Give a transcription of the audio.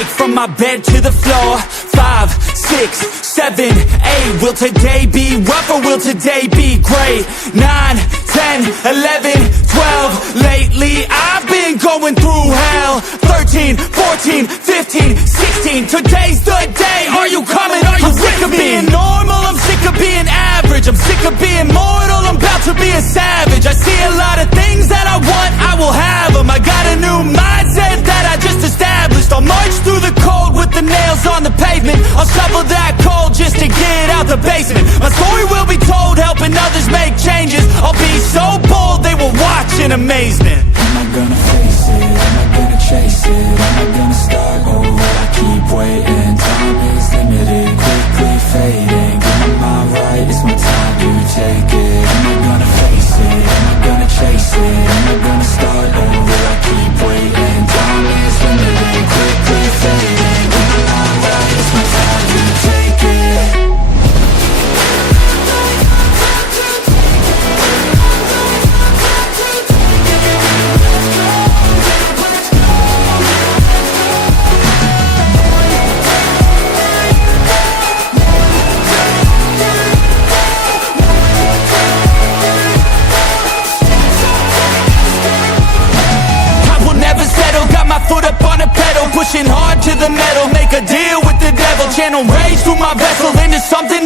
take from my bed to the floor. 5, 6, 7, 8. Will today be rough or will today be great? 9, 10, 11, 12. Lately I've been going through hell. 13, 14, 15, 16. Today's the day. Are you coming? Are you I'm sick of being normal? I'm sick of being average. I'm sick of being mortal. I'm about to be a savage. I see a lot of things that I want, I will have them. I got a new mindset that I just established. I'll march through the cold with the nails on the pavement. I'll shovel that coal just to get out the basement. My story will be told, helping others make changes. I'll be so bold, they will watch in amazement. Am I gonna face it? Am I gonna chase it? Am I gonna start or will I keep waiting? Time is limited, quickly fading. Get my mind right, it's my time to take it. Am I gonna face it? Am I gonna chase it? Am I gonna start or will I keep waiting? Time is limited, quickly fading. Get my mind right, it's my time to take it. Foot up on the pedal, pushing hard to the metal. Make a deal with the devil, channel rage through my vessel into something